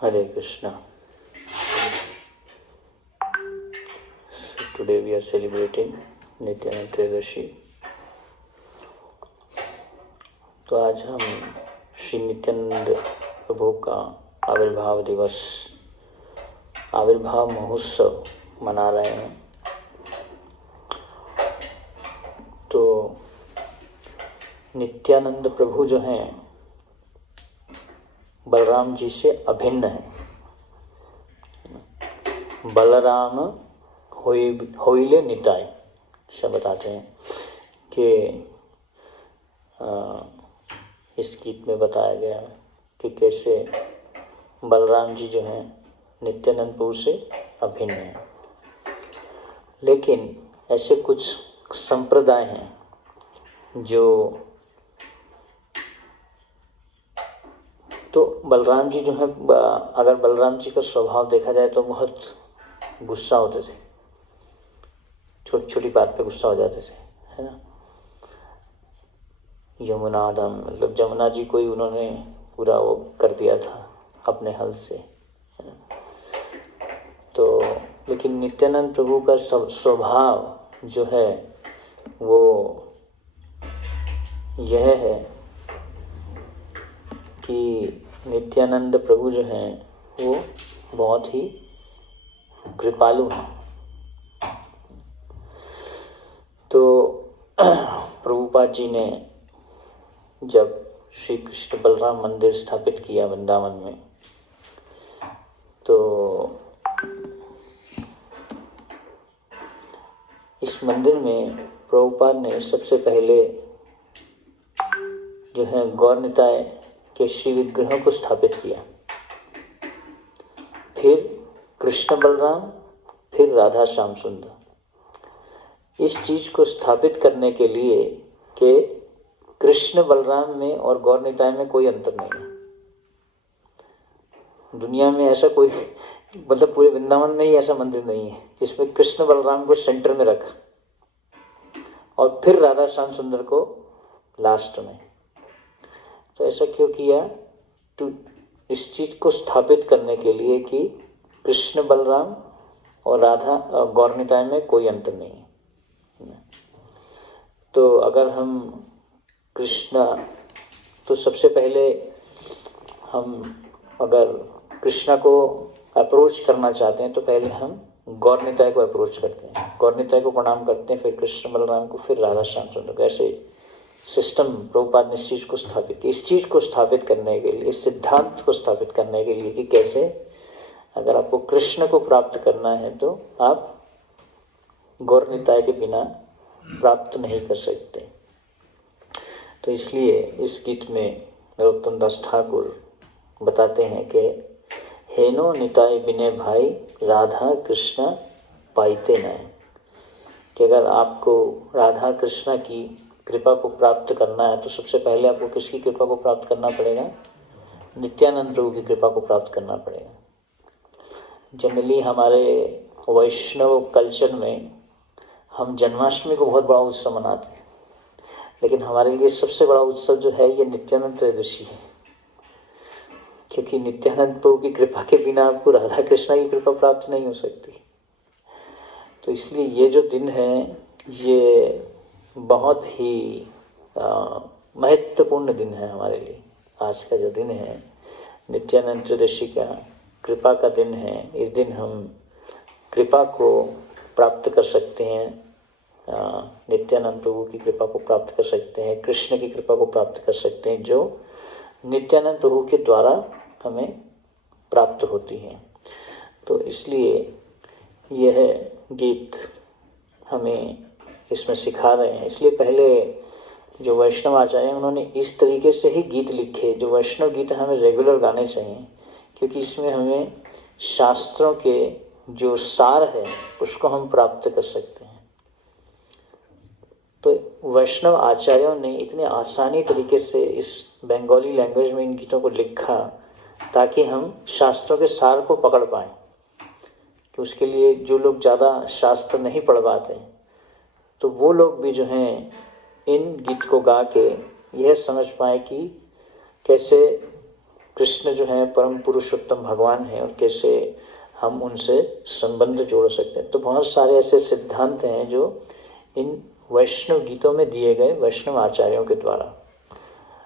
Hare Krishna. So today we are celebrating Nityanand त्रयोदशी। तो आज हम श्री नित्यानंद प्रभु का आविर्भाव दिवस, आविर्भाव महोत्सव मना रहे हैं। तो नित्यानंद प्रभु जो हैं बलराम जी से अभिन्न है। बलराम होइले निताय ऐसा बताते हैं कि इस गीत में बताया गया कि कैसे बलराम जी जो हैं नित्यानंद प्रभु से अभिन्न हैं। लेकिन ऐसे कुछ संप्रदाय हैं जो तो बलराम जी जो है, अगर बलराम जी का स्वभाव देखा जाए तो बहुत गुस्सा होते थे, छोटी छोटी बात पे गुस्सा हो जाते थे, है ना। यमुना दम मतलब जमुना जी को ही उन्होंने पूरा वो कर दिया था अपने हल से, है ना। तो लेकिन नित्यानंद प्रभु का स्वभाव जो है वो यह है कि नित्यानंद प्रभु जो हैं वो बहुत ही कृपालु हैं। तो प्रभुपाद जी ने जब श्री कृष्ण बलराम मंदिर स्थापित किया वृंदावन में, तो इस मंदिर में प्रभुपाद ने सबसे पहले जो है गौर निताय के श्री विग्रहों को स्थापित किया, फिर कृष्ण बलराम, फिर राधा श्याम सुंदर। इस चीज को स्थापित करने के लिए कि कृष्ण बलराम में और गौर निताय में कोई अंतर नहीं है। दुनिया में ऐसा कोई, मतलब पूरे वृंदावन में ही ऐसा मंदिर नहीं है जिसमें कृष्ण बलराम को सेंटर में रखा और फिर राधा श्याम सुंदर को लास्ट में। तो ऐसा क्यों किया? तो इस चीज को स्थापित करने के लिए कि कृष्ण बलराम और राधा गौर निताय में कोई अंतर नहीं है। तो अगर हम कृष्ण, तो सबसे पहले हम अगर कृष्णा को अप्रोच करना चाहते हैं तो पहले हम गौर निताय को अप्रोच करते हैं, गौर निताय को प्रणाम करते हैं, फिर कृष्ण बलराम को, फिर राधा श्याम सुंदर को। ऐसे सिस्टम प्रभुपाद ने इस चीज़ को स्थापित किया। इस चीज़ को स्थापित करने के लिए, इस सिद्धांत को स्थापित करने के लिए कि कैसे अगर आपको कृष्ण को प्राप्त करना है तो आप गौर निताय के बिना प्राप्त नहीं कर सकते। तो इसलिए इस गीत में नरोत्तम दास ठाकुर बताते हैं कि हेनो निताय बिने भाई राधा कृष्ण पाइते न, कि अगर आपको राधा कृष्ण की कृपा को प्राप्त करना है तो सबसे पहले आपको किसकी कृपा को प्राप्त करना पड़ेगा? नित्यानंद प्रभु की कृपा को प्राप्त करना पड़ेगा। जनरली हमारे वैष्णव कल्चर में हम जन्माष्टमी को बहुत बड़ा उत्सव मनाते हैं, लेकिन हमारे लिए सबसे बड़ा उत्सव जो है ये नित्यानंद त्रयोदशी है, क्योंकि नित्यानंद प्रभु की कृपा के बिना आपको राधा कृष्णा की कृपा प्राप्त नहीं हो सकती। तो इसलिए ये जो दिन है ये बहुत ही महत्वपूर्ण दिन है हमारे लिए। आज का जो दिन है नित्यानंद त्रयोदशी का कृपा का दिन है। इस दिन हम कृपा को प्राप्त कर सकते हैं, नित्यानंद प्रभु की कृपा को प्राप्त कर सकते हैं, कृष्ण की कृपा को प्राप्त कर सकते हैं जो नित्यानंद प्रभु के द्वारा हमें प्राप्त होती है। तो इसलिए यह गीत हमें इसमें सिखा रहे हैं। इसलिए पहले जो वैष्णव आचार्य हैं उन्होंने इस तरीके से ही गीत लिखे। जो वैष्णव गीत हमें रेगुलर गाने चाहिए, क्योंकि इसमें हमें शास्त्रों के जो सार है उसको हम प्राप्त कर सकते हैं। तो वैष्णव आचार्यों ने इतने आसानी तरीके से इस बंगाली लैंग्वेज में इन गीतों को लिखा ताकि हम शास्त्रों के सार को पकड़ पाएं। कि उसके लिए जो लोग ज़्यादा शास्त्र नहीं पढ़ पाते तो वो लोग भी जो हैं इन गीत को गा के यह समझ पाए कि कैसे कृष्ण जो है परम पुरुषोत्तम भगवान है और कैसे हम उनसे संबंध जोड़ सकते हैं। तो बहुत सारे ऐसे सिद्धांत हैं जो इन वैष्णव गीतों में दिए गए वैष्णव आचार्यों के द्वारा,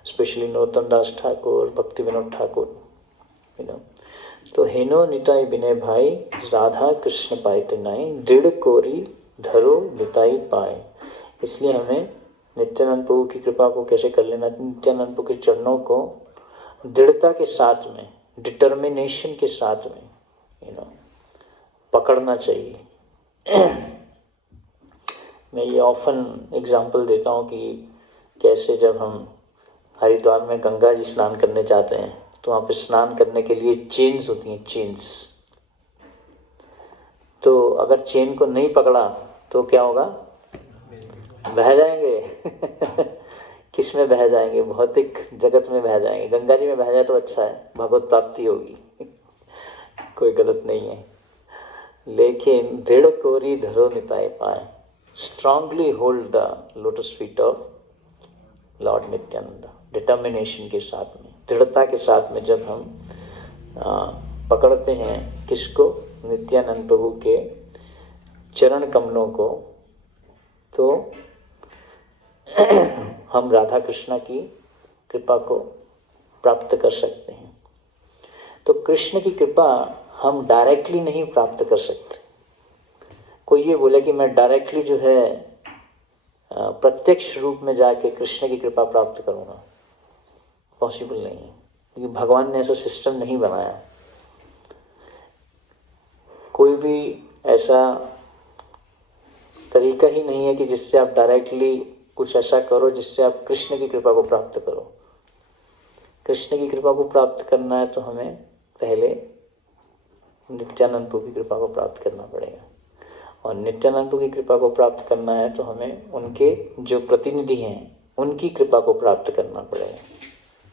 स्पेशली नरोत्तम दास ठाकुर, भक्ति विनोद ठाकुर, तो हेनो निताई विनय भाई, राधा कृष्ण पाए नाई, दृढ़ कोरी धरो निताई पाए। इसलिए हमें नित्यानंद प्रभु की कृपा को कैसे कर लेना, नित्यानंद प्रभु के चरणों को दृढ़ता के साथ में, डिटर्मिनेशन के साथ में पकड़ना चाहिए। मैं ये ऑफन एग्जाम्पल देता हूँ कि कैसे जब हम हरिद्वार में गंगा जी स्नान करने जाते हैं तो वहाँ पे स्नान करने के लिए चेन्स होती हैं, चेन्स। तो अगर चेन को नहीं पकड़ा तो क्या होगा, बह जाएंगे। किस में बह जाएंगे, भौतिक जगत में बह जाएंगे। गंगा जी में बह जाए तो अच्छा है, भगवत प्राप्ति होगी। कोई गलत नहीं है। लेकिन दृढ़ कोरी धरो निताई पाए, strongly hold the lotus feet of Lord Nityanand, determination के साथ में, दृढ़ता के साथ में जब हम पकड़ते हैं किसको, नित्यानंद प्रभु के चरण कमलों को, तो हम राधा कृष्णा की कृपा को प्राप्त कर सकते हैं। तो कृष्ण की कृपा हम डायरेक्टली नहीं प्राप्त कर सकते। कोई ये बोले कि मैं डायरेक्टली जो है प्रत्यक्ष रूप में जाके कृष्ण की कृपा प्राप्त करूंगा, पॉसिबल नहीं है, क्योंकि भगवान ने ऐसा सिस्टम नहीं बनाया। कोई भी ऐसा तरीका ही नहीं है कि जिससे आप डायरेक्टली कुछ ऐसा करो जिससे आप कृष्ण की कृपा को प्राप्त करो। कृष्ण की कृपा को प्राप्त करना है तो हमें पहले नित्यानंद प्रभु की कृपा को प्राप्त करना पड़ेगा, और नित्यानंद प्रभु की कृपा को प्राप्त करना है तो हमें उनके जो प्रतिनिधि हैं उनकी कृपा को प्राप्त करना पड़ेगा,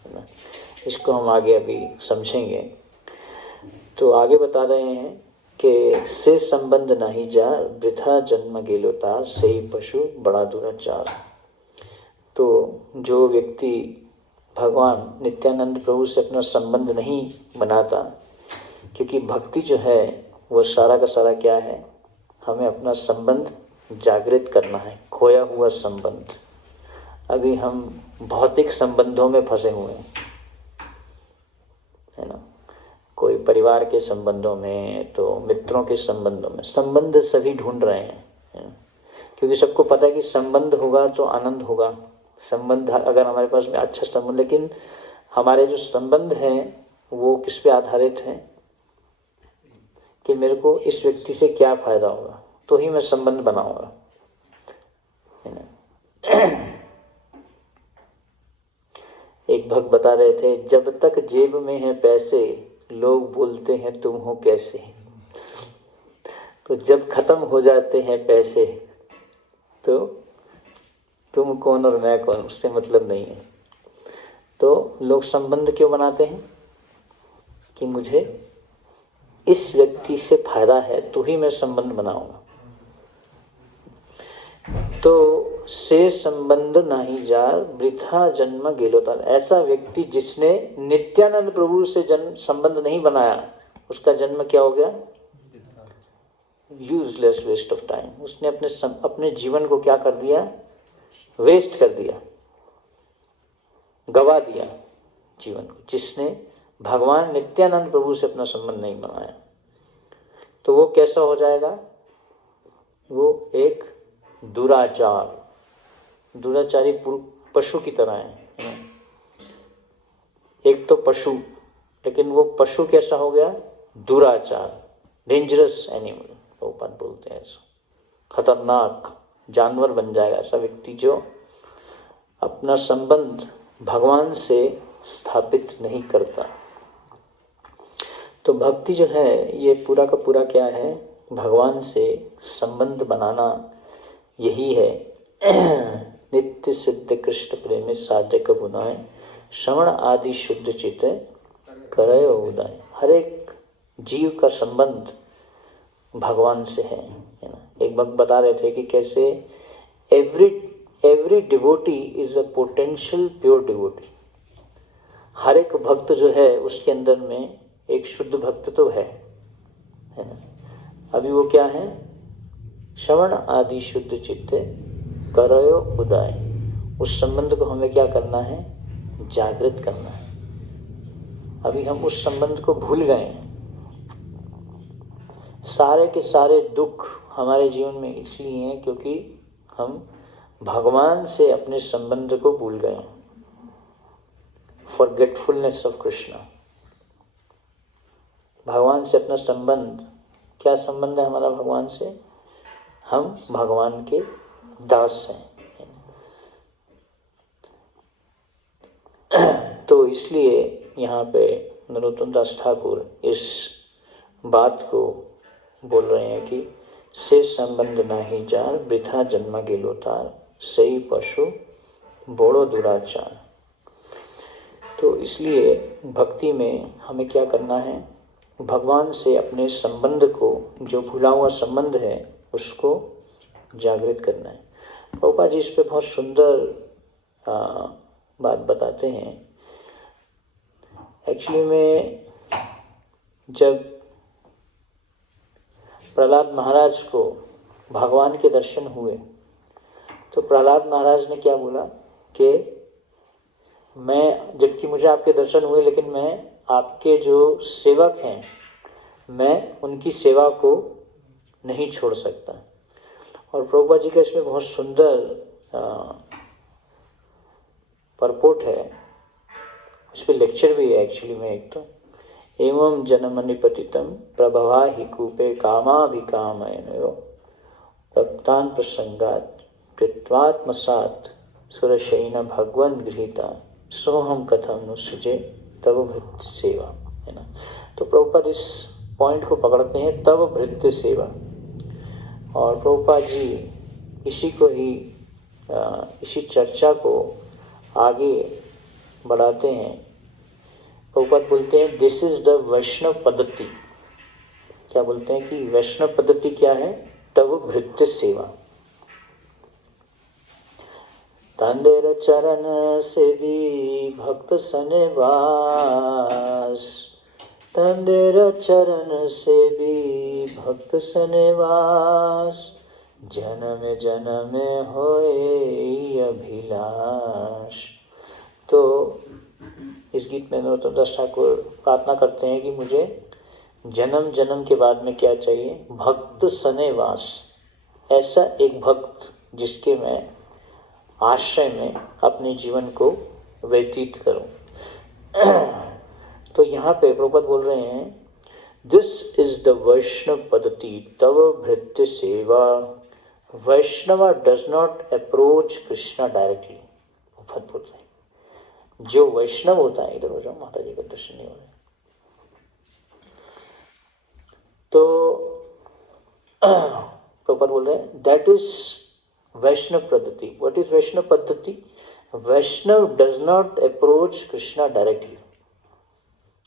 है ना। इसको हम आगे अभी समझेंगे। तो आगे बता रहे हैं कि से संबंध नहीं जा, वृथा जन्म गेलोता, से पशु बड़ा दुराचार। तो जो व्यक्ति भगवान नित्यानंद प्रभु से अपना संबंध नहीं बनाता, क्योंकि भक्ति जो है वो सारा का सारा क्या है, हमें अपना संबंध जागृत करना है, खोया हुआ संबंध। अभी हम भौतिक संबंधों में फंसे हुए हैं, है ना। कोई परिवार के संबंधों में, तो मित्रों के संबंधों में, संबंध सभी ढूंढ रहे हैं, है ना? क्योंकि सबको पता है कि संबंध होगा तो आनंद होगा। संबंध अगर हमारे पास में अच्छा संबंध, लेकिन हमारे जो संबंध हैं वो किस पे आधारित हैं कि मेरे को इस व्यक्ति से क्या फायदा होगा, तो ही मैं संबंध बनाऊंगा, है ना। एक भक्त बता रहे थे, जब तक जेब में है पैसे लोग बोलते हैं तुम हो कैसे, तो जब खत्म हो जाते हैं पैसे तो तुम कौन और मैं कौन, उससे मतलब नहीं है। तो लोग संबंध क्यों बनाते हैं कि मुझे इस व्यक्ति से फायदा है तो ही मैं संबंध बनाऊंगा। तो से संबंध नहीं जार, वृथा जन्म गेलोता। ऐसा व्यक्ति जिसने नित्यानंद प्रभु से जन्म संबंध नहीं बनाया, उसका जन्म क्या हो गया, यूजलेस, वेस्ट ऑफ टाइम। उसने अपने जीवन को क्या कर दिया, वेस्ट कर दिया, गवा दिया जीवन को। जिसने भगवान नित्यानंद प्रभु से अपना संबंध नहीं बनाया, तो वो कैसा हो जाएगा, वो एक दुराचारी पशु की तरह है। एक तो पशु, लेकिन वो पशु कैसा हो गया, दुराचार, डेंजरस एनिमल, भगवान बोलते हैं ऐसा, खतरनाक जानवर बन जाएगा ऐसा व्यक्ति जो अपना संबंध भगवान से स्थापित नहीं करता। तो भक्ति जो है ये पूरा का पूरा क्या है, भगवान से संबंध बनाना यही है। नित्य सिद्ध कृष्ण प्रेमी साधक बुनाए, श्रवण आदि शुद्ध चित करय उदय। हर एक जीव का संबंध भगवान से है ना। एक वक्त बता रहे थे कि कैसे every devotee is a potential pure devotee. हर एक भक्त जो है उसके अंदर में एक शुद्ध भक्त तो है ना। अभी वो क्या है? श्रवण आदि शुद्ध चित्ते करयो उदय। उस संबंध को हमें क्या करना है? जागृत करना है। अभी हम उस संबंध को भूल गए हैं। सारे के सारे दुख हमारे जीवन में इसलिए हैं क्योंकि हम भगवान से अपने संबंध को भूल गए हैं। Forgetfulness of Krishna. भगवान से अपना संबंध, क्या संबंध है हमारा भगवान से? हम भगवान के दास हैं। तो इसलिए यहाँ पे नरोत्तम दास ठाकुर इस बात को बोल रहे हैं कि से संबंध नाही जार, वृथा जन्मा गेलो तार, सही पशु बोड़ो दुराचार। तो इसलिए भक्ति में हमें क्या करना है? भगवान से अपने संबंध को, जो भूला हुआ संबंध है, उसको जागृत करना है। प्रभुपाद जी इस पे बहुत सुंदर बात बताते हैं। एक्चुअली में जब प्रहलाद महाराज को भगवान के दर्शन हुए तो प्रहलाद महाराज ने क्या बोला कि मैं, जबकि मुझे आपके दर्शन हुए, लेकिन मैं आपके जो सेवक हैं, मैं उनकी सेवा को नहीं छोड़ सकता। और प्रभुपाद जी का इसमें बहुत सुंदर परपोट है, उस पर लेक्चर भी है एक्चुअली में। एक तो एवं जनमनिपतितम प्रभवा हि कूपे कामाभिकामयनयो भक्तान प्रसंगात कृत्वात्मसात सुरशयिन भगवन गृहीता सोहम कथम नुसृजे तव भृत्य सेवा, है ना। तो प्रभुपाद इस पॉइंट को पकड़ते हैं, तव भृत्य सेवा। और प्रभुपाद जी इसी को ही इसी चर्चा को आगे बढ़ाते हैं। प्रभुपाद बोलते हैं दिस इज द वैष्णव पद्धति। क्या बोलते हैं कि वैष्णव पद्धति क्या है? तव भृत्य सेवा। तांडेर चरण से भी भक्त सनेवास, तांडेर चरण से भी भक्त सनेवास, जन्म जन्म होए अभिलाष। तो इस गीत में नरोत्तम दास ठाकुर प्रार्थना करते हैं कि मुझे जन्म जन्म के बाद में क्या चाहिए? भक्त सनेवास। ऐसा एक भक्त जिसके मैं आश्रय में अपने जीवन को व्यतीत करूं। तो यहाँ पे प्रभुपाद बोल रहे हैं दिस इज द वैष्णव पद्धति तव भृत्य सेवा। Vaishnava does not approach Krishna directly. Prabhupada बोल रहे हैं जो वैष्णव होता है, इधर हो जाओ, माता जी का दर्शन नहीं हो रहा। तो प्रभुपाद बोल रहे हैं दैट इज वैष्णव पद्धति। व्हाट इज वैष्णव पद्धति? Vaishnava does not approach Krishna directly.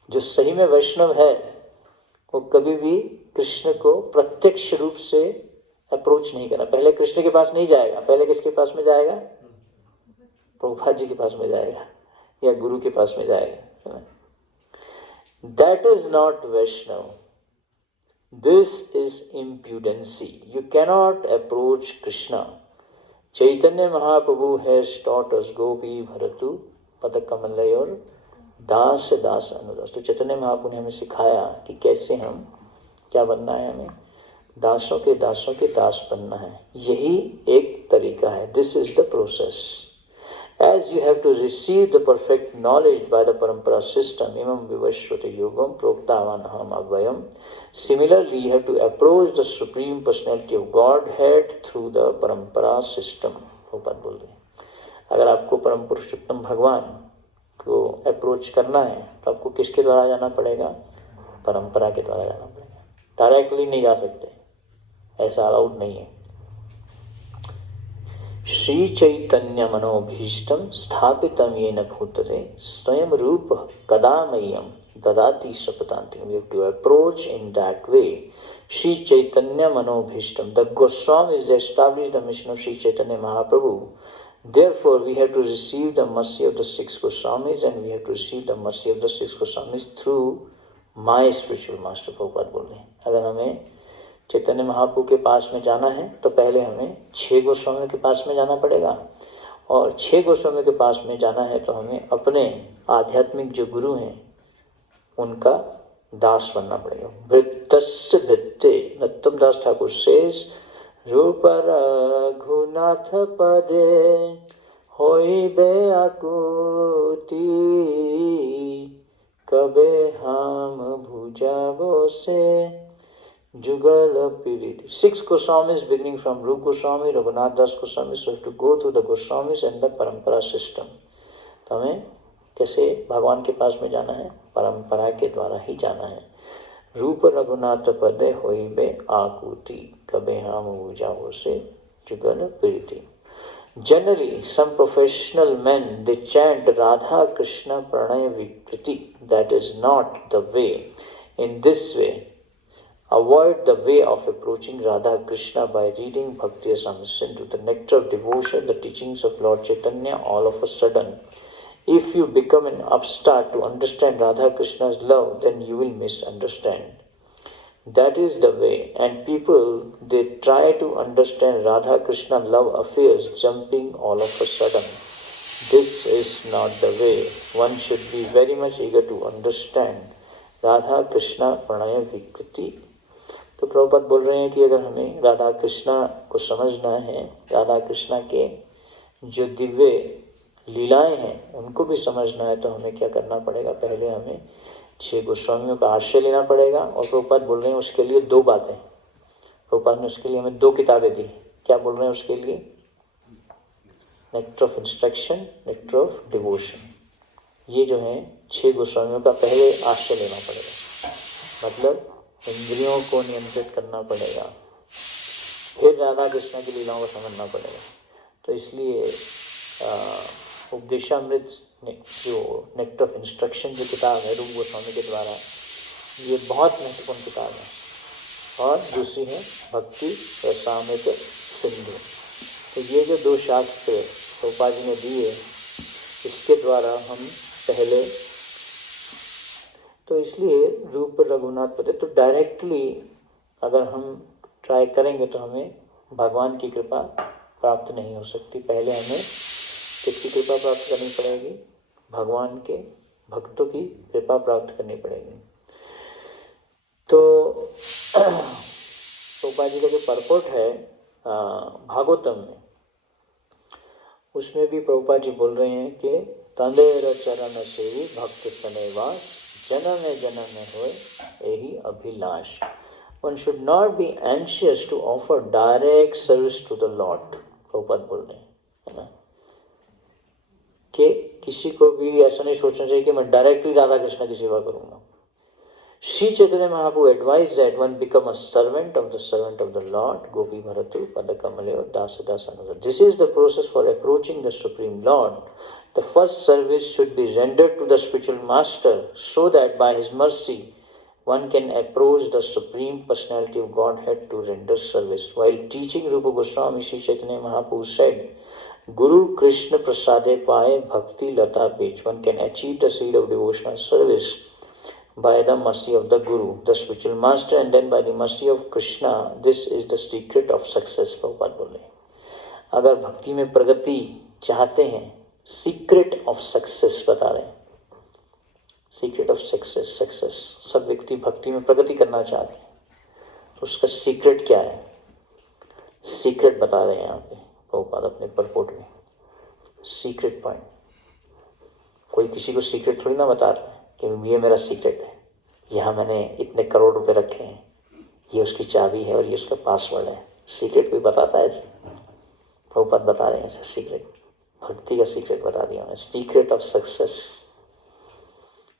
जो सही में वैष्णव है वो कभी भी कृष्ण को प्रत्यक्ष रूप से अप्रोच नहीं करना। पहले कृष्ण के पास नहीं जाएगा, पहले किसके पास में जाएगा? प्रभुपाद जी के पास में जाएगा या गुरु के पास में जाएगा। That is not Vaishnava, this is impudency. You cannot approach Krishna. Chaitanya Mahaprabhu has taught us गोपी भरतु पद कमलयोर दास दास अनुदास। तो चैतन्य महाप्रभु ने हमें सिखाया कि कैसे हम क्या बनना है, हमें दासों के दास बनना है। यही एक तरीका है। This is the process. As you have to receive the perfect knowledge by the parampara system, imam vivashvata yogam proktavanaham avayam. Similarly, you have to approach the Supreme Personality of Godhead through the parampara system. Prabhupada बोल रहे हैं अगर आपको परम पुरुषोत्तम भगवान को approach करना है तो आपको किसके द्वारा जाना पड़ेगा? परंपरा के द्वारा जाना पड़ेगा। डायरेक्टली नहीं जा सकते, ऐसा अलाउड नहीं है। श्री चैतन्य मनोभीष्टम स्थापितम येन भूतले स्वयं रूप कदा मह्यम ददाति सपतांतिम। We have to approach in that way. Shri Chaitanya मनोभीष्टम, the Goswami is established the mission of Shri Chaitanya Mahaprabhu Therefore, we have to receive the mercy of the 6 Goswamis, and we have to receive the mercy of the 6 Goswamis through my spiritual master. Prabhupada बोल रहे हैं, अगर हमें चैतन्य महाप्रभु के पास में जाना है तो पहले हमें 6 गोस्वामियों के पास में जाना पड़ेगा, और 6 गोस्वामियों के पास में जाना है तो हमें अपने आध्यात्मिक जो गुरु हैं उनका दास बनना पड़ेगा। भृत्तस्य भृत्ते नत्तम दास ठाकुर शेष रूप रघुनाथ पदे होइबे आकुति कबे हम भुजाबो से जुगल पीड़ित। 6 Goswamis beginning from Rup Goswami, Raghunath Das Goswami, so to go through the Goswamis and the परंपरा सिस्टम। तो हमें कैसे भगवान के पास में जाना है? परंपरा के द्वारा ही जाना है। रूप रघुनाथ पदे होइबे आकुति कबे हम भुजाबो से जुगल पीड़ित। Generally, some professional men, they chant Radha Krishna Pranay Vikriti. That is not the way. In this way, avoid the way of approaching Radha Krishna by reading Bhakti Rasamrita Sindhu, the nectar of devotion, the teachings of Lord Chaitanya, all of a sudden. If you become an upstart to understand Radha Krishna's love, then you will misunderstand. That is the way, and people, they try to understand Radha Krishna love affairs jumping all of a sudden. This is not the way. One should be very much eager to understand Radha Krishna Pranay Vikriti. तो प्रभुपाद बोल रहे हैं कि अगर हमें राधा कृष्णा को समझना है, राधा कृष्णा के जो दिव्य लीलाएं हैं उनको भी समझना है, तो हमें क्या करना पड़ेगा? पहले हमें 6 गोस्वामियों का आश्रय लेना पड़ेगा। और प्रभुपाद बोल रहे हैं उसके लिए 2 बातें। प्रभुपाद ने उसके लिए हमें 2 किताबें दी। क्या बोल रहे हैं उसके लिए? Nectar of instruction, nectar of devotion. ये जो है 6 गोस्वामियों का पहले आश्रय लेना पड़ेगा, मतलब इंद्रियों को नियंत्रित करना पड़ेगा, फिर राधा कृष्ण की लीलाओं को समझना पड़ेगा। तो इसलिए उपदेशामृत जो नेक्टर ऑफ इंस्ट्रक्शन जो किताब है रूप गोस्वामी के द्वारा, ये बहुत महत्वपूर्ण किताब है। और दूसरी है भक्ति रसामृत सिंधु। तो ये जो 2 शास्त्र प्रभुपाद जी ने दिए, इसके द्वारा हम पहले, तो इसलिए रूप रघुनाथ पदे, तो डायरेक्टली अगर हम ट्राई करेंगे तो हमें भगवान की कृपा प्राप्त नहीं हो सकती। पहले हमें किसकी कृपा प्राप्त करनी पड़ेगी? भगवान के भक्तों की कृपा प्राप्त करनी पड़ेगी। तो प्रभुपाद जी का जो परपोर्ट है भागवतम में, उसमें भी प्रभुपाद जी बोल रहे हैं कि तंदेर चरण सेवी भक्त सनेवास जनन जनन होय यही Abhilash. One should not be anxious to offer direct service to the Lord। Prabhupada बोल रहे हैं, है ना, कि किसी को भी ऐसा नहीं सोचना चाहिए कि मैं डायरेक्टली राधा कृष्ण की सेवा करूंगा। Sri Chaitanya Mahaprabhu advised that one become a servant of the Lord, Gopi Bharatu, Padakamaleo, Dasa Dasananda. This is the process for approaching the Supreme Lord. The first service should be rendered to the spiritual master so that by his mercy one can approach the Supreme Personality of Godhead to render service. While teaching Rupa Goswami, Sri Chaitanya Mahaprabhu said, Guru Krishna Prasade Paye Bhakti Lata Beach. One can achieve the seed of devotional service by the mercy of the Guru, the spiritual master, and then by the mercy of Krishna. This is the secret of success। Prabhupada बोले, अगर भक्ति में प्रगति चाहते हैं, secret of success बता रहे हैं, secret of success. Success, सब व्यक्ति भक्ति में प्रगति करना चाहते हैं, तो उसका सीक्रेट क्या है? सीक्रेट बता रहे हैं यहाँ पे प्रभुपाद अपने परपोर्ट में, सीक्रेट पॉइंट। कोई किसी को सीक्रेट थोड़ी ना बता रहा है कि ये मेरा सीक्रेट है, यहाँ मैंने इतने करोड़ रुपए रखे हैं, ये उसकी चाबी है और ये उसका पासवर्ड है। सीक्रेट कोई बताता है ऐसे? प्रभुपाद बता रहे हैं ऐसा सीक्रेट, भक्ति का सीक्रेट बता दिया उन्होंने। सीक्रेट ऑफ सक्सेस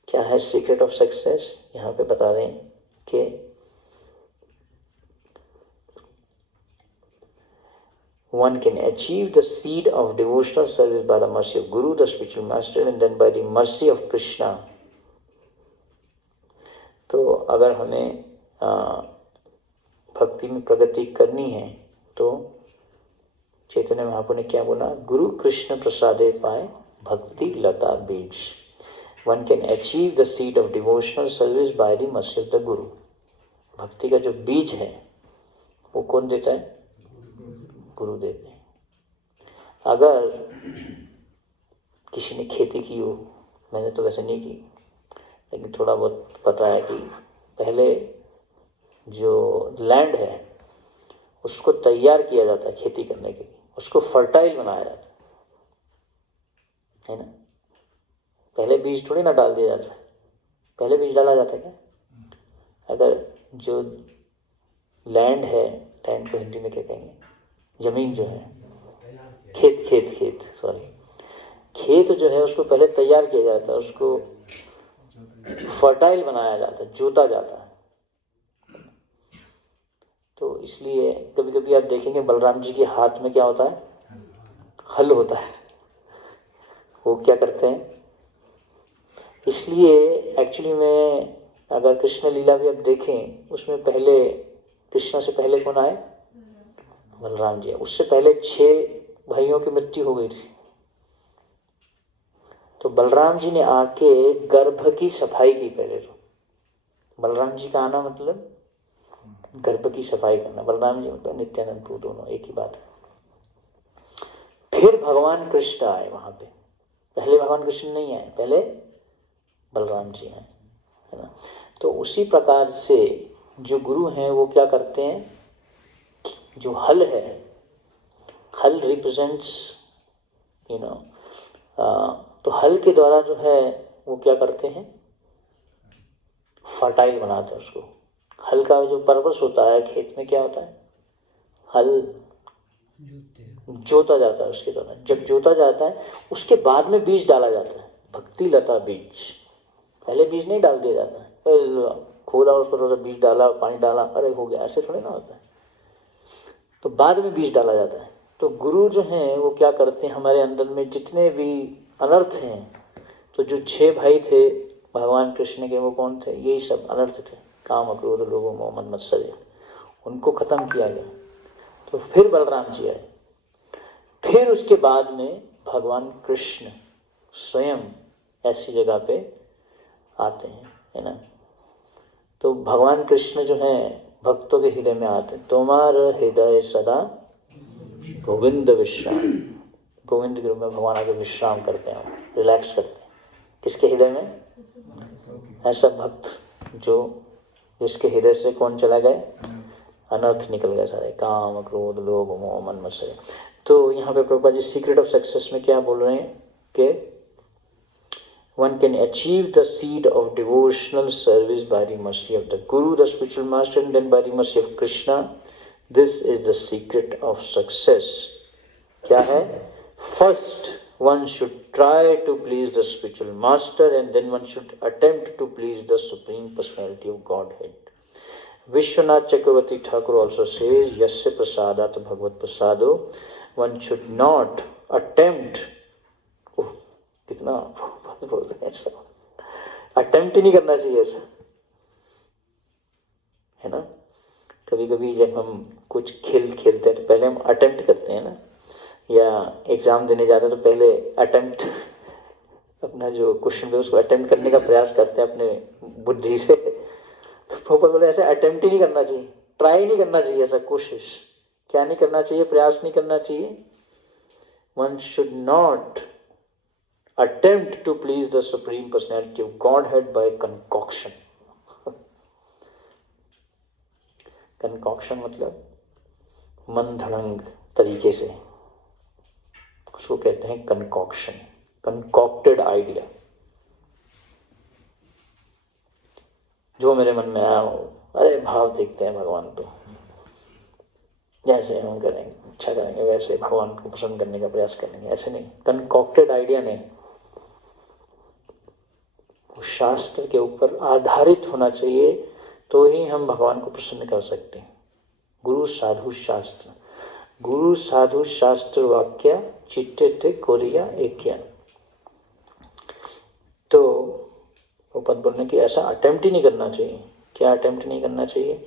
क्या है? सीक्रेट ऑफ सक्सेस यहाँ पे बता रहे हैं कि one can achieve the seed of devotional service by the mercy of Guru, the spiritual master, and then by the mercy of Krishna। तो अगर हमें भक्ति में प्रगति करनी है तो चैतन्य महाप्रभु ने क्या बोला, गुरु कृष्ण प्रसादे पाए भक्ति लता बीज, one can achieve the seed of devotional service by the mercy of the गुरु। भक्ति का जो बीज है वो कौन देता है, गुरु देते हैं। अगर किसी ने खेती की हो, मैंने तो वैसे नहीं की, लेकिन थोड़ा बहुत पता है कि पहले जो लैंड है उसको तैयार किया जाता है खेती करने के लिए, उसको फर्टाइल बनाया जाता है ना। पहले बीज थोड़ी ना डाल दिया जाता है, पहले बीज डाला जाता है क्या? अगर जो लैंड है, लैंड को हिंदी में क्या कहेंगे, जमीन जो है, खेत सॉरी, खेत जो है उसको पहले तैयार किया जाता है, उसको फर्टाइल बनाया जाता है, जोता जाता है। तो इसलिए कभी कभी आप देखेंगे बलराम जी के हाथ में क्या होता है, हल होता है। वो क्या करते हैं, इसलिए एक्चुअली में अगर कृष्ण लीला भी आप देखें, उसमें पहले कृष्ण से पहले कौन आए, बलराम जी। उससे पहले 6 भाइयों की मृत्यु हो गई थी, तो बलराम जी ने आके गर्भ की सफाई की। पहले तो बलराम जी का आना मतलब गर्भ की सफाई करना, बलराम जी मतलब नित्यानंद प्रभु, दोनों एक ही बात है। फिर भगवान कृष्ण आए वहां पे, पहले भगवान कृष्ण नहीं आए, पहले बलराम जी आए, है ना। तो उसी प्रकार से जो गुरु हैं वो क्या करते हैं, जो हल है, हल रिप्रेजेंट्स तो हल के द्वारा जो है वो क्या करते हैं, फर्टाइल बनाते हैं उसको। हल का जो पर्पस होता है खेत में क्या होता है, हल जोता जाता है उसके द्वारा। जब जोता जाता है उसके बाद में बीज डाला जाता है, भक्ति लता बीज। पहले बीज नहीं डाल दिया जाता है, खोदा उसको, थोड़ा बीज डाला, पानी डाला, अरे हो गया, ऐसे थोड़ी ना होता है। तो बाद में बीज डाला जाता है। तो गुरु जो हैं वो क्या करते हैं, हमारे अंदर में जितने भी अनर्थ हैं, तो जो 6 भाई थे भगवान कृष्ण के, वो कौन थे, यही सब अनर्थ थे, काम क्रोध लोभ मोह मद मत्सर्य, उनको खत्म किया गया। तो फिर बलराम जी आए, फिर उसके बाद में भगवान कृष्ण स्वयं ऐसी जगह पे आते हैं, है ना। तो भगवान कृष्ण जो है भक्तों के हृदय में आते हैं। तुम्हारा हृदय सदा गोविंद विश्राम, गोविंद के रूप में भगवान आके विश्राम करते हैं, रिलैक्स करते हैं। किसके हृदय में, ऐसा भक्त जो जिसके हृदय से कौन चला गए, अनर्थ निकल गए सारे, काम क्रोध लोभ मोह मन मत्सर्य। तो यहाँ पे Prabhupada ji secret of success में क्या बोल रहे हैं कि one can achieve the seed of devotional service by the mercy of the Guru, the spiritual master, and then by the mercy of Krishna. This is the secret of success. क्या है? First, one should try to please the spiritual master, and then one should attempt to please the Supreme Personality of Godhead. Vishwanath Chakravarti Thakur also says, Yasya prasadat bhagavad prasado. One should not attempt, कितना बोल रहे हैं, ऐसा attempt ही नहीं करना चाहिए ऐसा, है ना। कभी कभी जब हम कुछ खेल खेलते हैं तो पहले हम अटेम्प्ट करते हैं ना, या एग्जाम देने जाते हैं तो पहले अटेम्प्ट, अपना जो क्वेश्चन है उसको अटेम्प्ट करने का प्रयास करते हैं अपने बुद्धि से। तो प्रॉपर बोले ऐसे अटेम्प्ट ही नहीं करना चाहिए, ट्राई नहीं करना चाहिए, ऐसा कोशिश क्या नहीं करना चाहिए, प्रयास नहीं करना चाहिए। One should not attempt to please the Supreme Personality of Godhead by concoction. concoction मतलब मन धड़ंग तरीके से, उसको कहते हैं concoction, concocted idea। जो मेरे मन में आया हो, अरे भाव देखते हैं भगवान, तो जैसे हम करेंगे, अच्छा करेंगे, वैसे भगवान को पसंद करने का प्रयास करेंगे, ऐसे नहीं, concocted idea नहीं, शास्त्र के ऊपर आधारित होना चाहिए, तो ही हम भगवान को प्रसन्न कर सकते हैं। गुरु साधु शास्त्र, गुरु साधु शास्त्र वाक्य चित्ते ते कोरिया एकिया। तो वो पद बोलने की ऐसा अटेम्प्ट ही नहीं करना चाहिए। क्या अटेम्प्ट नहीं करना चाहिए?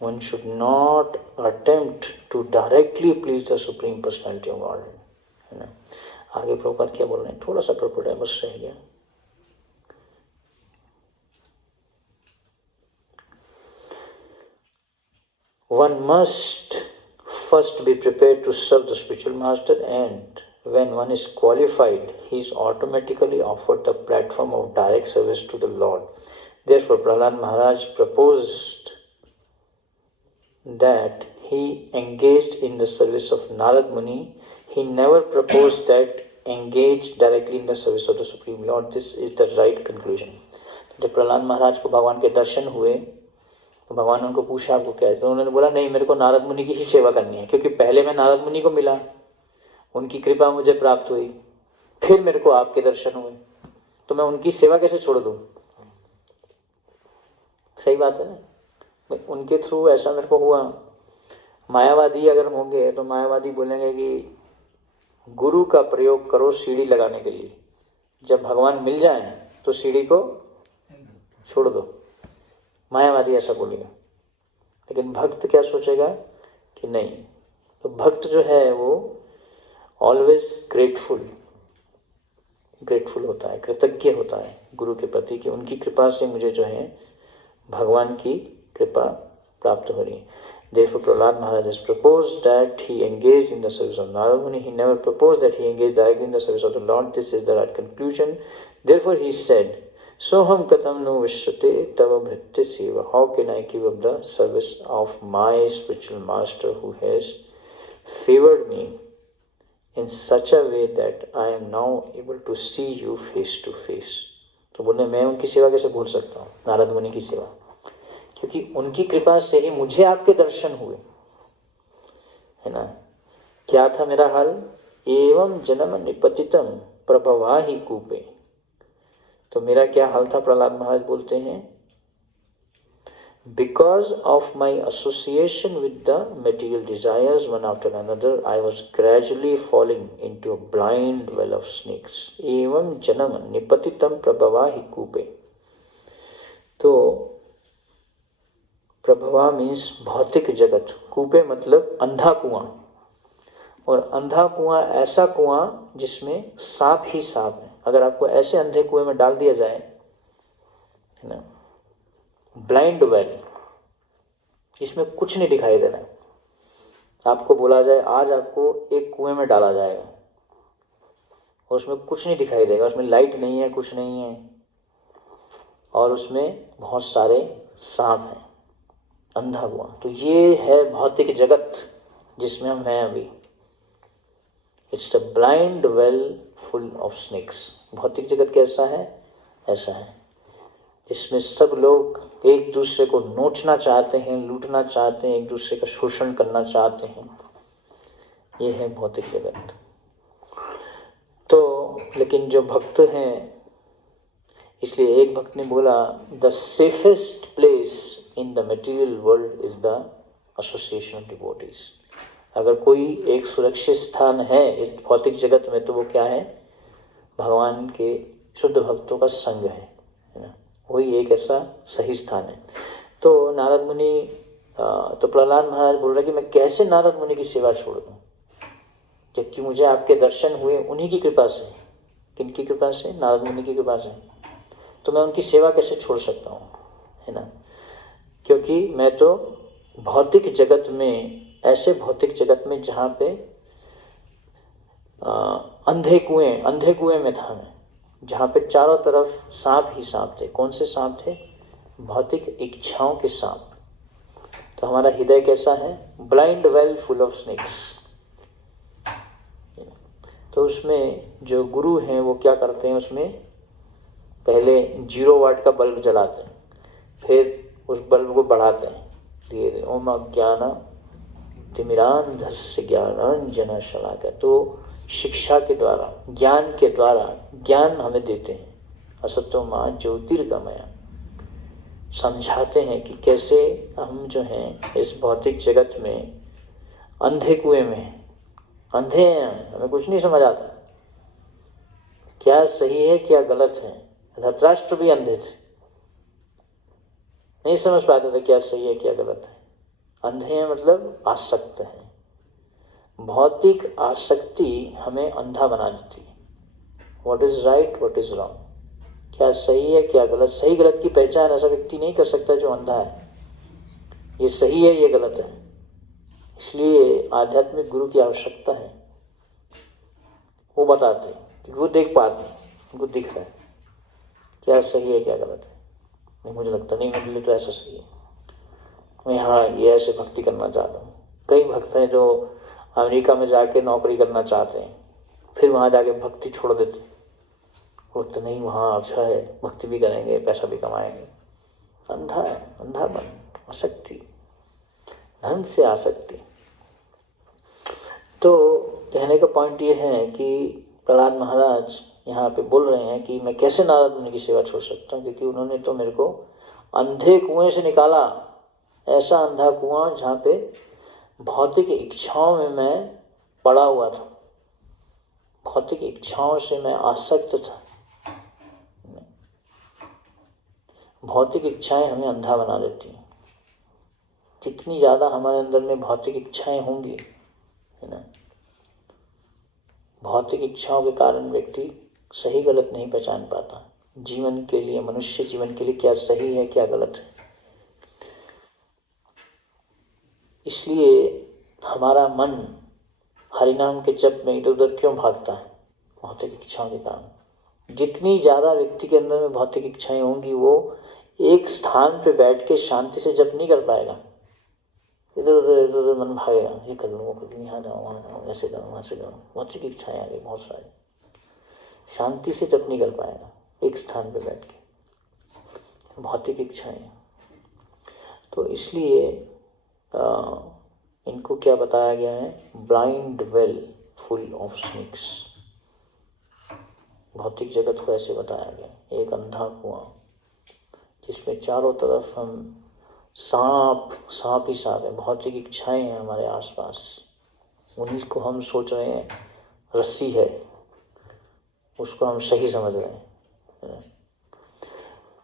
One should not attempt to directly please the Supreme Personality of Godhead. है ना? आगे प्रभुपाद क्या बोल रहे हैं, थोड़ा सा प्रॉपर है, बस रह गया. One must first be prepared to serve the spiritual master, and when one is qualified, he is automatically offered the platform of direct service to the Lord. Therefore, Prahlad Maharaj proposed that he engaged in the service of Narad Muni. He never proposed that engage directly in the service of the Supreme Lord. This is the right conclusion. जब प्रहलाद महाराज को भगवान के दर्शन हुए तो भगवान ने उनको पूछा आपको क्या है, तो उन्होंने बोला नहीं, मेरे को नारद मुनि की ही सेवा करनी है, क्योंकि पहले मैं नारद मुनि को मिला, उनकी कृपा मुझे प्राप्त हुई, फिर मेरे को आपके दर्शन हुए, तो मैं उनकी सेवा कैसे छोड़ दूं. सही बात है ना, उनके थ्रू ऐसा मेरे को हुआ. मायावादी अगर होंगे तो मायावादी बोलेंगे कि गुरु का प्रयोग करो सीढ़ी लगाने के लिए, जब भगवान मिल जाए तो सीढ़ी को छोड़ दो. मायावादी ऐसा बोलेगा. लेकिन भक्त क्या सोचेगा कि नहीं, तो भक्त जो है वो ऑलवेज ग्रेटफुल होता है, कृतज्ञ होता है गुरु के प्रति कि उनकी कृपा से मुझे जो है भगवान की कृपा प्राप्त हो रही है. Therefore, Prahlad Maharaj has proposed that he engaged in the service of Narad Muni. He never proposed that he engaged directly in the service of the Lord. This is the right conclusion. Therefore, he said, Soham katam no vishrate tava bhritti seva. How can I give up the service of my spiritual master who has favored me in such a way that I am now able to see you face to face. तो बोले मैं उनकी सेवा कैसे भूल सकता हूँ, नारद मुनि की सेवा, क्योंकि उनकी कृपा से ही मुझे आपके दर्शन हुए, है ना. क्या था मेरा हाल, एवं जन्म निपतितम प्रभवाहि कूपे. तो मेरा क्या हाल था, प्रहलाद महाराज बोलते हैं, because of my association with the material desires one after another, I was gradually falling into a blind well of snakes. एवं जन्म निपतितम प्रभवाहि कूपे. तो प्रभवा मीन्स भौतिक जगत, कूपे मतलब अंधा कुआं, और अंधा कुआं ऐसा कुआं जिसमें सांप ही सांप है. अगर आपको ऐसे अंधे कुएं में डाल दिया जाए, है ना, ब्लाइंड वेल, जिसमें कुछ नहीं दिखाई दे रहा है, आपको बोला जाए आज आपको एक कुएं में डाला जाएगा और उसमें कुछ नहीं दिखाई देगा, उसमें लाइट नहीं है, कुछ नहीं है, और उसमें बहुत सारे सांप हैं, अंधा कुआं. तो ये है भौतिक जगत जिसमें हम हैं अभी. It's the blind well full of snakes. भौतिक जगत कैसा है, ऐसा है, जिसमें सब लोग एक दूसरे को नोचना चाहते हैं, लूटना चाहते हैं, एक दूसरे का शोषण करना चाहते हैं. ये है भौतिक जगत. तो लेकिन जो भक्त हैं, इसलिए एक भक्त ने बोला, the safest place in the material world is the association of devotees. अगर कोई एक सुरक्षित स्थान है इस भौतिक जगत में, तो वो क्या है, भगवान के शुद्ध भक्तों का संग है ना, वही एक ऐसा सही स्थान है. तो नारद मुनि, तो प्रहलाद महाराज बोल रहे कि मैं कैसे नारद मुनि की सेवा छोड़ दूं, जबकि मुझे आपके दर्शन हुए उन्हीं की कृपा से. किनकी कृपा से, नारद मुनि की कृपा से. तो मैं उनकी सेवा कैसे छोड़ सकता हूँ, है ना, क्योंकि मैं तो भौतिक जगत में, ऐसे भौतिक जगत में जहाँ पे अंधे कुएं में था मैं, जहाँ पे चारों तरफ सांप ही सांप थे. कौन से सांप थे, भौतिक इच्छाओं के सांप. तो हमारा हृदय कैसा है, blind well full of snakes. तो उसमें जो गुरु हैं वो क्या करते हैं, उसमें पहले 0 वाट का बल्ब जलाते हैं, फिर उस बल्ब को बढ़ाते हैं धीरे धीरे. ओम अज्ञान तिमिरांधस्य ज्ञानांजन शलाकया. तो शिक्षा के द्वारा, ज्ञान के द्वारा ज्ञान हमें देते हैं. असतो मां ज्योतिर्गमया, समझाते हैं कि कैसे हम जो हैं इस भौतिक जगत में अंधे कुएं में अंधे हैं, हमें कुछ नहीं समझ आता, क्या सही है क्या गलत है. धृतराष्ट्र भी अंधे थे, नहीं समझ पाते थे क्या सही है क्या गलत है. अंधे हैं मतलब आसक्त हैं। भौतिक आसक्ति हमें अंधा बना देती है। What is right, what is wrong, क्या सही है क्या गलत, सही गलत की पहचान ऐसा व्यक्ति नहीं कर सकता जो अंधा है। ये सही है ये गलत है। इसलिए आध्यात्मिक गुरु की आवश्यकता है। वो बताते हैं क्योंकि वो देख पाते हैं, उनको दिख रहा है क्या सही है क्या गलत है। नहीं मुझे लगता नहीं, मेरे लिए तो ऐसा सही है, मैं हाँ ये ऐसे भक्ति करना चाहता हूँ। कई भक्त हैं जो अमेरिका में जाके नौकरी करना चाहते हैं, फिर वहाँ जाके भक्ति छोड़ देते हैं। बोलते नहीं वहाँ अच्छा है, भक्ति भी करेंगे पैसा भी कमाएंगे। अंधा है, अंधापन, आसक्ति, धन से आसक्ति। तो कहने का पॉइंट ये है कि प्रहलाद महाराज यहाँ पे बोल रहे हैं कि मैं कैसे नारद मुनि की सेवा छोड़ सकता हूँ, क्योंकि उन्होंने तो मेरे को अंधे कुएं से निकाला। ऐसा अंधा कुआं जहाँ पे भौतिक इच्छाओं में मैं पड़ा हुआ था, भौतिक इच्छाओं से मैं आसक्त था। भौतिक इच्छाएं हमें अंधा बना देती हैं। जितनी ज़्यादा हमारे अंदर में भौतिक इच्छाएं होंगी, है ना, भौतिक इच्छाओं के कारण व्यक्ति सही गलत नहीं पहचान पाता। जीवन के लिए, मनुष्य जीवन के लिए क्या सही है क्या गलत है। इसलिए हमारा मन हरिनाम के जप में इधर उधर क्यों भागता है? भौतिक इच्छाओं के कारण। जितनी ज़्यादा व्यक्ति के अंदर में भौतिक इच्छाएं होंगी, वो एक स्थान पे बैठ के शांति से जप नहीं कर पाएगा। इधर उधर मन भागेगा, ये कर लूँ वो कर लूँ, यहाँ जाऊँ वहाँ जाऊँ, ऐसे करूँ वहाँ से करूँ। भौतिक इच्छाएं आ गई बहुत सारी, शांति से जप नहीं कर पाएगा एक स्थान पे बैठ के, भौतिक इच्छाएं। तो इसलिए इनको क्या बताया गया है? Blind well full of snakes. भौतिक जगत को ऐसे बताया गया, एक अंधा कुआं जिसमें चारों तरफ हम सांप ही सांप है, भौतिक इच्छाएं हैं हमारे आसपास, उन्हीं को हम सोच रहे हैं रस्सी है, उसको हम सही समझ रहे हैं।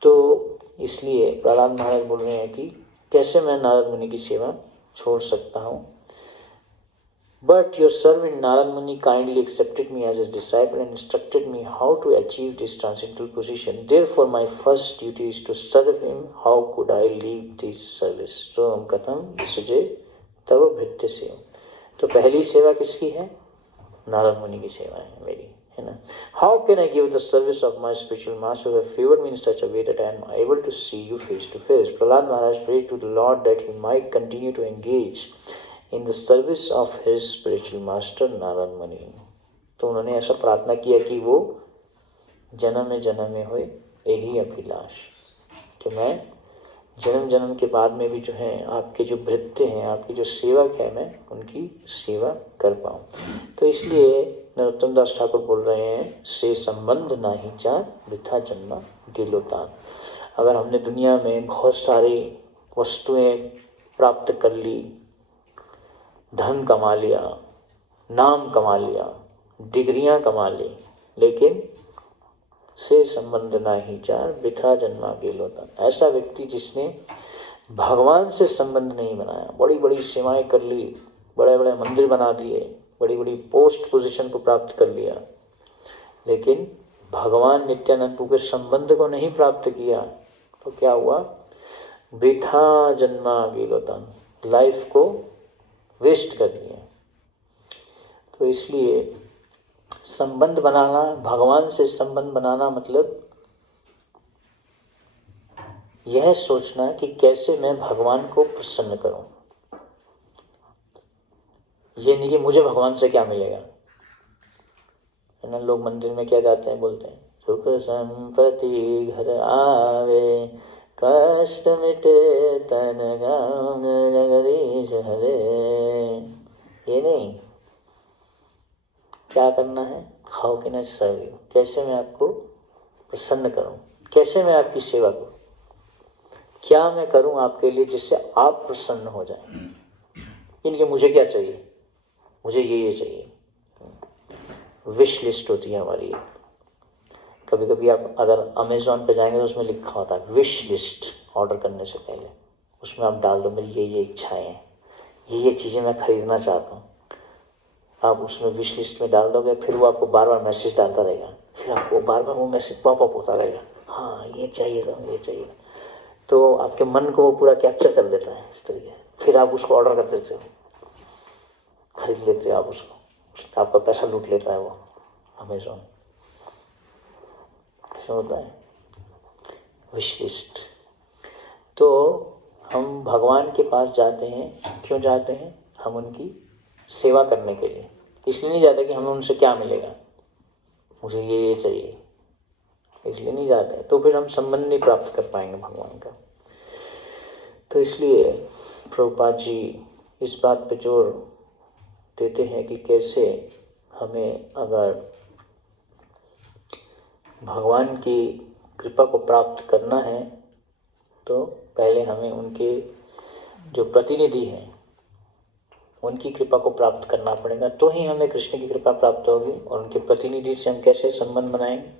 तो इसलिए प्रहलाद महाराज बोल रहे हैं कि कैसे मैं नारद मुनि की सेवा छोड़ सकता हूँ। But your servant Narad Muni kindly accepted me as his disciple and instructed me how to achieve this transcendental position. Therefore, my first duty is to serve him. How could I leave this service? So, हम कथम विसृजे तव भृत्य सेवा। तो पहली सेवा किसकी है? नारद मुनि की सेवा है मेरी, है ना। How can I give the service of my spiritual master who have favored me in such a way that I am able to see you face to face? Prahlad Maharaj prayed to the Lord that he might continue to engage in the service of his spiritual master Narad मुनि। तो उन्होंने ऐसा प्रार्थना किया कि वो जन्म में होए यही अभिलाष, कि मैं जन्म जन्म के बाद में भी जो है आपके जो भृत्य हैं, आपकी जो सेवक है, मैं उनकी सेवा कर पाऊँ। तो इसलिए नरोत्तम दास ठाकुर बोल रहे हैं, से संबंध नाही चार वृथा जन्मा गिलोतान। अगर हमने दुनिया में बहुत सारी वस्तुएं प्राप्त कर ली, धन कमा लिया, नाम कमा लिया, डिग्रियां कमा ली, लेकिन से संबंध नाही चार वृथा जन्मा गेलोता। ऐसा व्यक्ति जिसने भगवान से संबंध नहीं बनाया, बड़ी बड़ी सेवाएं कर ली, बड़े बड़े मंदिर बना दिए, बड़ी बड़ी पोस्ट पोजीशन को प्राप्त कर लिया, लेकिन भगवान नित्यानंद प्रभु के संबंध को नहीं प्राप्त किया, तो क्या हुआ? वृथा जन्मा गेलोता, लाइफ को वेस्ट कर दिया। तो इसलिए संबंध बनाना, भगवान से संबंध बनाना मतलब यह सोचना कि कैसे मैं भगवान को प्रसन्न करूं। ये नहीं कि मुझे भगवान से क्या मिलेगा, है ना। लोग मंदिर में क्या जाते हैं, बोलते हैं सुख संपत्ति घर आवे, कष्ट मिटे तन गान जगदीश हरे। ये नहीं, क्या करना है? How can I serve you, कैसे मैं आपको प्रसन्न करूं, कैसे मैं आपकी सेवा करूं, क्या मैं करूं आपके लिए जिससे आप प्रसन्न हो जाएं। इनके मुझे क्या चाहिए, मुझे ये चाहिए। विश लिस्ट होती है हमारी। कभी कभी आप अगर अमेज़ॉन पे जाएंगे तो उसमें लिखा होता है विश लिस्ट, ऑर्डर करने से पहले उसमें आप डाल दो मेरी ये इच्छाएं हैं, ये चीज़ें मैं खरीदना चाहता हूँ, आप उसमें विश लिस्ट में डाल दोगे, फिर वो आपको बार बार मैसेज डालता रहेगा, फिर आपको बार बार वो मैसेज पॉपअप होता रहेगा, हाँ ये चाहिए था, ये चाहिए। तो आपके मन को वो पूरा कैप्चर कर लेता है इस तरीके से, फिर आप उसको ऑर्डर कर देते हो, खरीद लेते हो आप उसको, आपका पैसा लूट लेता है वो अमेज़ॉन। ऐसा होता है विश लिस्ट। तो हम भगवान के पास जाते हैं, क्यों जाते हैं? हम उनकी सेवा करने के लिए, इसलिए नहीं जाते कि हमें उनसे क्या मिलेगा, मुझे ये चाहिए, इसलिए नहीं जाते, तो फिर हम संबंध नहीं प्राप्त कर पाएंगे भगवान का। तो इसलिए प्रभुपाद जी इस बात पे जोर देते हैं कि कैसे हमें अगर भगवान की कृपा को प्राप्त करना है तो पहले हमें उनके जो प्रतिनिधि हैं उनकी कृपा को प्राप्त करना पड़ेगा, तो ही हमें कृष्ण की कृपा प्राप्त होगी। और उनके प्रतिनिधि से हम कैसे संबंध बनाएंगे?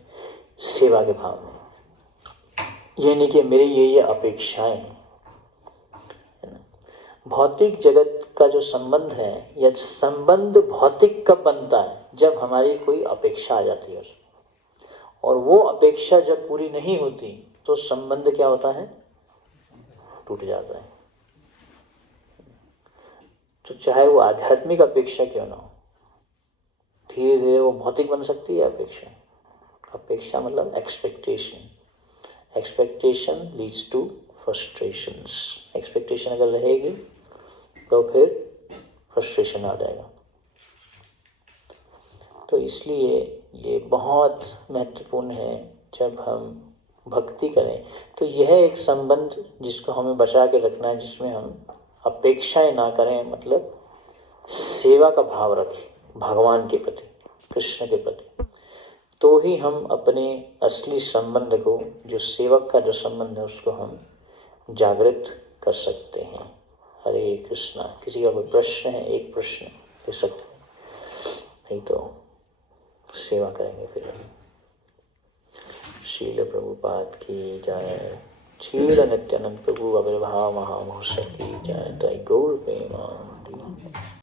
सेवा के भाव में। ये नहीं कि मेरी ये अपेक्षाएं हैं, है ना। भौतिक जगत का जो संबंध है, यह संबंध भौतिक कब बनता है? जब हमारी कोई अपेक्षा आ जाती है उसमें, और वो अपेक्षा जब पूरी नहीं होती तो संबंध क्या होता है? टूट जाता है। तो चाहे वो आध्यात्मिक अपेक्षा क्यों ना हो, धीरे धीरे वो भौतिक बन सकती है अपेक्षा। अपेक्षा मतलब expectation, expectation leads to frustrations. Expectation अगर रहेगी तो फिर फ्रस्ट्रेशन आ जाएगा। तो इसलिए ये बहुत महत्वपूर्ण है, जब हम भक्ति करें तो यह एक संबंध जिसको हमें बचा के रखना है, जिसमें हम अपेक्षाएं ना करें, मतलब सेवा का भाव रखें भगवान के प्रति, कृष्ण के प्रति। तो ही हम अपने असली संबंध को, जो सेवक का जो संबंध है, उसको हम जागृत कर सकते हैं। हरे कृष्णा। किसी का कोई प्रश्न है? एक प्रश्न ले सकते हैं, नहीं तो सेवा करेंगे फिर हम। शील प्रभुपाद की जय। शील नित्यानंद प्रभु आविर्भाव महामहोत्सव की जय। गौर प्रेमानंद।